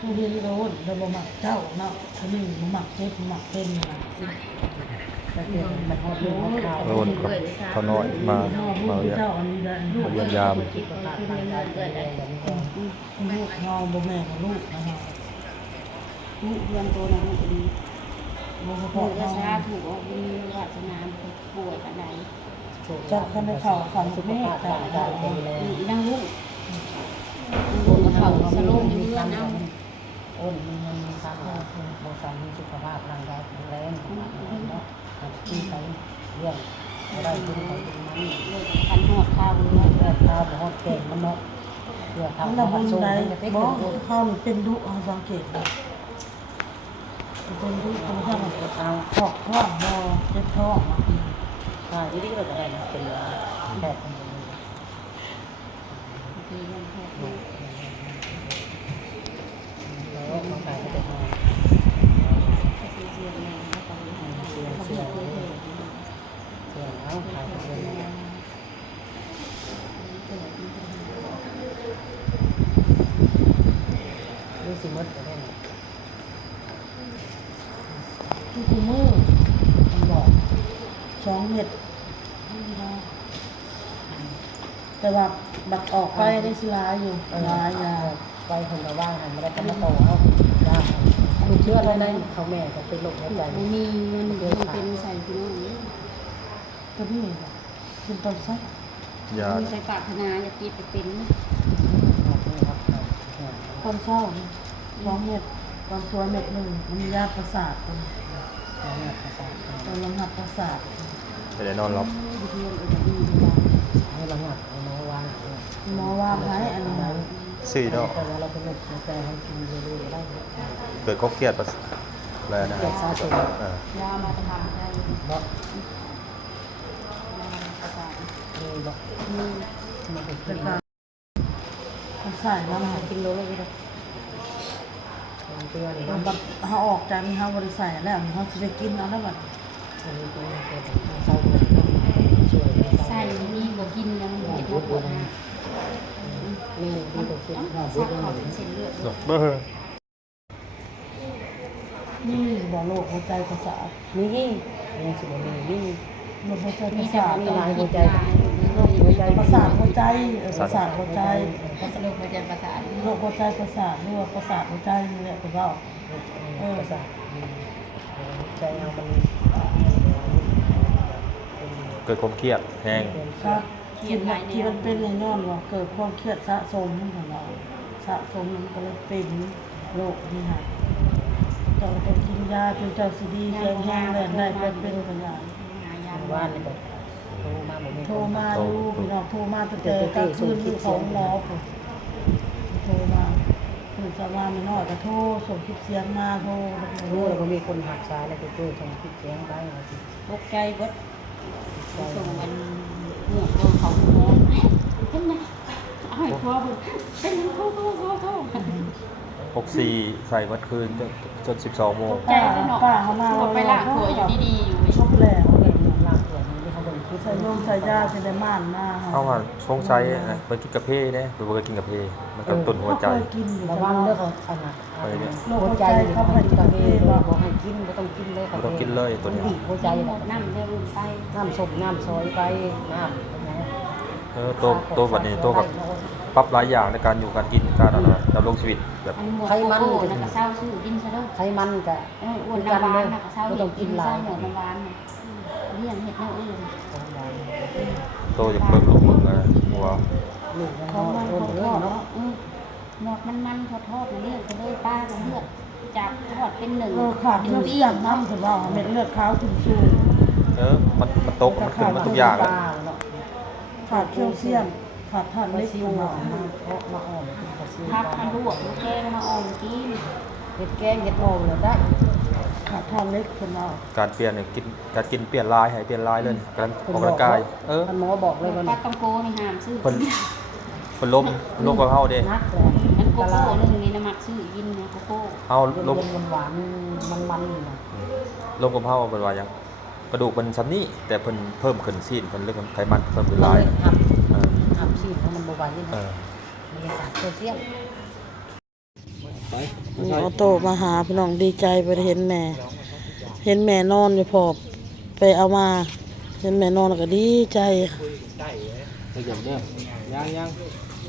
ผู้เรียนเราเราบ่มักเจ้าเนาะคนนึงบ่มักเจ็บบ่มักเป็นนะแต่เดี๋ยวมันฮอดลูกฮอดข้าว โน่นกับเขาน้อยมาเรียน เจ้าอันนี้ได้ลูก เรียนยาม ลูกเฮาบ่แม่นลูกนะฮะ ลูกเรียนตัวนั้นดี บ่เฉ พ่อ พาะ จะ เฮา ช้าถูกมีวาสนาป่วยอะไร จับกันในข่าวขันสุขภาพได้ได้ นั่งลูกลูกกับเขาสโลมอยู่เรื่องเอา อ้นมีเงินมีทรัพย์บริษัทมีสุขภาพร่างกายแข็งแรงเนาะที่ไปเรื่องอะไรที่ไปตรงนั้น เรื่องคันหอดข้าวเนื้อ เพื่อข้าวหอดแกงมันเนาะเพื่อ ทั้ง ทำ ระ ให้ บุ มันสูง ใด ให้เต็ม บ่ ที่ เฮานี่เป็นดุเฮาสังเกตเป็นดุคนที่มัน เอา ขอกท้องบ่เจ็บท้อง ถ้าที่นี่ก็ได้นะเป็นแพทย์ ทียังแค่ แล้วมาขายก็จะมา เสียแรงแล้วตอนนี้เสีย เสียแล้วขายก็จะรู้สึกมัดก็ได้ ทุกมื้อมันบอก2 เม็ดแต่ว่าบัดออกไปได้สิลาอยู่ลายา ไปคนละว่างหันมาได้ก็มาโตเอายากมีเชื่อได้ไหมเขาแม่ก็เป็นโรคหัวใจ มีเงินเป็นใส่พี่น้อง ตัวนี้เป็นต้นไส้ ยา มีใส่ปรารถนาอยากกินไปเป็น ตอนเช้า2 เม็ดตอนสวยเม็ดหนึ่งมันมียาประสาทตอนระงับประสาท จะได้นอนหลับ วิธีอื่นดีดี ให้ระงับให้น้องวาง หมอว่าให้อันนั้น สี่ดอก แต่ว่าเราเป็นโรคหัวใจให้กินเรื่อยๆได้ เกิดความเครียดแล้วนะ เกิดซาตุน ยามาตรฐานได้ เนาะ ประสาท มีบอก มี มาเป็น เป็นการมันใส่น้ำมัน กินโลเลยก็เตือน มั นะ นแบบเขาออกจากนี้เขาบริใส่แล้วเขาจะไปกินเอาแล้วแบบ อันนี้ตัวนี้เป็นเศร้าสวย ใส่นี่บ่กินแล้วมันเห็ดมาปวดนะ นี่ดีกว่าสุด ซักเขาเป็นเส้นเลือด ดอกเบอร์ นี่บอกโรคหัวใจประสาท นี่นี่สุดเลยนี่ โรคหัวใจป มี ระ แต่ สาท มีหลายหัวใจ ประสาทหัวใจประสาทหัวใจ โรคหัวใจประสาท โรคหัวใจประสาทหรือว่าประสาทหัวใจนี่แหละคุณเล่า ประสาทใจเอามัน เกิดความเครียดแห้ง ครับที่มันเป็นในนอนว่าเกิดความเครียดสะสมของเราสะสมมันก็เลยเป็นโรคนี่ค่ะเจ้าต้องกินยาจนเจ้าสิดีแข็งแรงเลยได้เป็นปัญญา ว่าเลยก็โทรมาบอก โทรมาดูพี่น้องโทรมาตั้งแต่กลางคืนที่ของหมอผมโทรมาคือสามารถไม่น้อยก็โทรส่งคลิปเสียงมาโทร รู้แล้วก็มีคนหักซ้ายแล้วก็เจอทางที่แจ้งได้นะสิ ตกใจเบิดส่งมันเหนื่อยตัวเขาหมอเห็นไหมเอาให้คอเบิดเป็นโทษ 64ใส่วัดคืนจน12 โมง ใจเลยเนาะ ป้าเขามา ไปล่างหัวอยู่ดีๆอยู่ ชอบแล้ว เห็นล่างตัวนี้เขาเป็นคิด ใส่นมใส่ยาใส่ได้ม่านมา เอาว่าสงสัยไปกินกาแฟเนี่ยหรือว่ากินกาแฟมันก็ต้นหัวใจ เคยกินอยู่ ระวังเรื่องของขนาดหัวใจเขาให้กินกาแฟบอกให้กินไม่ต้องกินเลยดีหัวใจ หมดน้ำได้รุ่นไป น้ำส้มน้ำซอยไปน้ำ ตัววันนี้ตัวกับปรับหลายอย่างในการอยู่การกินการอะไรดำรงชีวิตแบบ อันหมดโอ้นักเศร้าชื่อกินซะเด้อ ไขมันจะ อ้วนน้ำหวานนักเศร้าเห็ดกินเศร้าหมดน้ำหวานเลี้ยงเห็ดแนวอื่น ตัวจะเบิ่งลูกมึงนะหัว ลูก ของมัน โด ข น อง เล ท ย อด เนาะ เนาะ หมดมันทอดเลือดไปเลยป้าก็เลือดจากทอดเป็นหนึ่ง ขาดเลือดเสียงน้ำถึงว่าเม็ดเลือดขาวถึงสูง มันตกมันขึ้นมาทุกอย่างเลย ขาดแคลเซียมขาดธาตุ ไม่ เล็ก ซิว ของ มา เรา มาอ่อนมาซิว พักมันลวกแกงมาอ่อมกิน เห็ดแกงเห็ดโมเลยได้ ขาดธาตุเล็กของเรา การเปลี่ยนเนี่ยการกินเปลี่ยนลายให้เปลี่ยนลายเลยการออกกำลังกายท่านหมอบอกเลยว่า ปลาตังโกนี่ห้ามซื้อ คนล้มกับเฮาเด้ นักเลย มันโกโก้นึงนี่น้ำมักซื้อกินนะโกโก้ เฮาล้ม มันหวานมันนะ ล้มกับเฮาเป็นว่ายังกระดูกมันชั้นนี้แต่เพิ่นเพิ่มขึ้นซีนเพิ่นเรื่องไขมันเพิ่มขึ้นหลาย หับชีพเพราะมันเบาๆนี่ เอ นะ อ มันขาดโซเชียล ไป เอาโตมาหาพี่น้องดีใจไปเห็นแม่ เห็นแม่นอนอยู่พอไปเอามา เห็นแม่นอนแล้วก็ดีใจ ไปหยับเด้อย่าง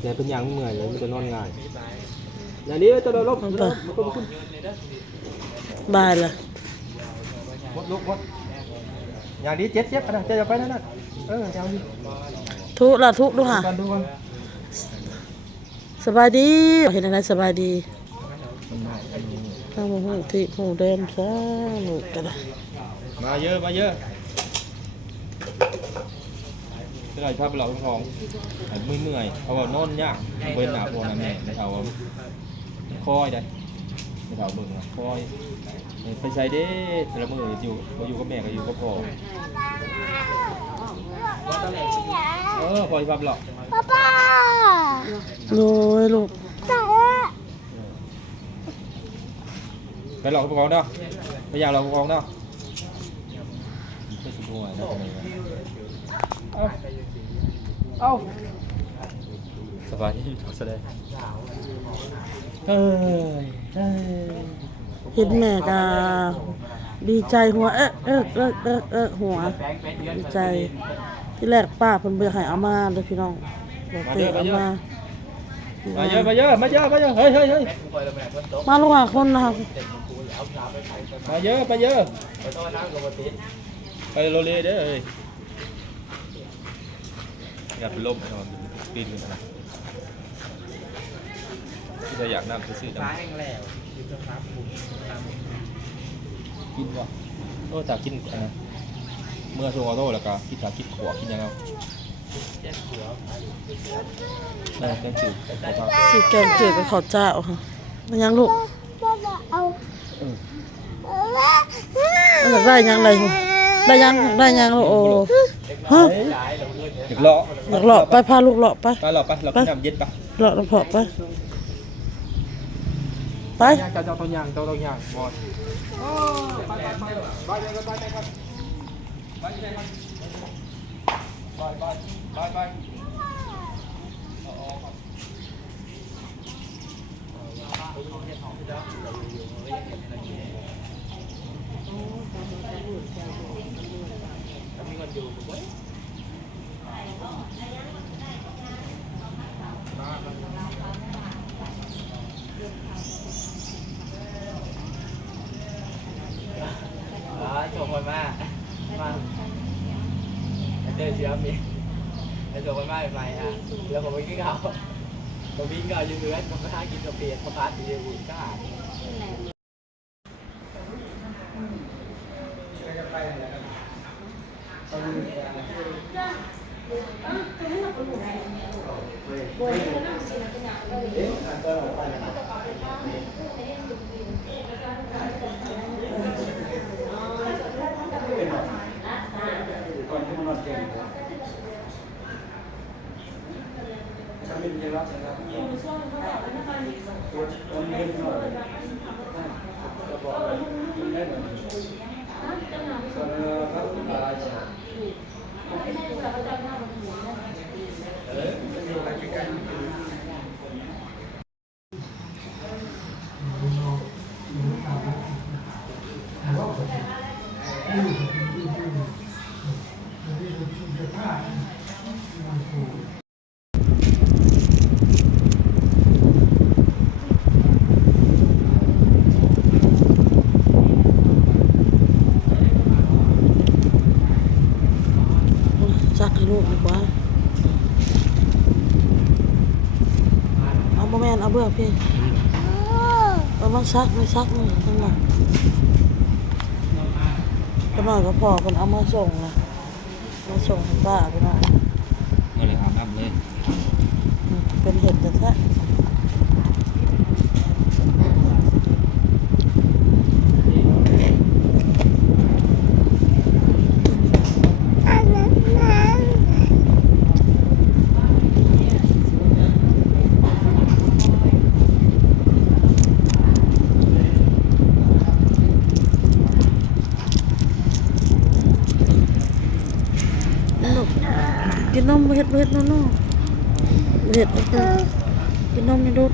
แต่เป็นอย่างเมื่อยเลยมันจะนอนง่ายอย่างนี้จะโดนลบบายละ มดลุกมดอย่างนี้เจ็บนะจะไปนั่นอย่างนี้ ทุละทุดูค่ะ ดูกัน สบายดีเห็นอะไรสบายดีตั้งหูที่หูเดินซะลูกกันนะ มาเยอะจะได้ภาพเราทองเมื่อยเพราะว่านอนยากเป็นหนาพวกนั้นแม่ไม่เท่าคอยได้ไม่เท่าเบิ่งคอยไปใช้เด้แต่ละมืออยู่กับแม่ก็อยู่กับพ่อพอภาพเรา โอ้ยลูก ไปหลอกผู้กองเนาะไปอยากหลอกผู้กองเนาะไม่สิบหัวนะเอาสบายดีทุกแสดงเห็นแม่กาดีใจหัวหัวดีใจที่แรกป้าเพิ่นเบื่อให้เอามาเด้อพี่น้องบอกเตะเอามาเยอะเฮ้ยมาระหว่างคนนะครับ มาเยอะไปโรเล่เด้อเฮ้ยอยากเป็นลมนอนปีนขึ้นมาที่เราอยากนั่งซื้อๆจังกินวะจากกินอันนั้นเมื่อช่วงออโต้แล้วก็คิดจากคิดขวกินยังไงได้แกงจืด สิแกงจืดกับข้าวเจ้าค่ะมันยังลูกอยากได้ยังไรได้ยังลูกโอ้ฮะอยากเลาะไปพาลูกเลาะไป เรากินน้ำเย็นปะ เลาะน้ำพอไปเจ้าตัวอย่างหมดไปชมคนมาเจอเชื้อมีไอ้ชมคนมาใหม่อ่ะแล้วผมไปกินข้าวผมวิ่งก็ยืนเลื้อนผมก็หากินกาแฟเขาพาตีอุ่นก็หาซักให้ลูกดีกว่าเอาบ่แม่นเอาเบื่อพี่มันซักไม่ซักมึงจังหวะก็หน่อยก็พอคนเอามาส่งนะมาส่งให้ป้าไปหน่อย เมื่อไรอาบน้ำเลย เป็นเห็ดแต่แท้กินนมเห็ดนมกินนมนี่ดู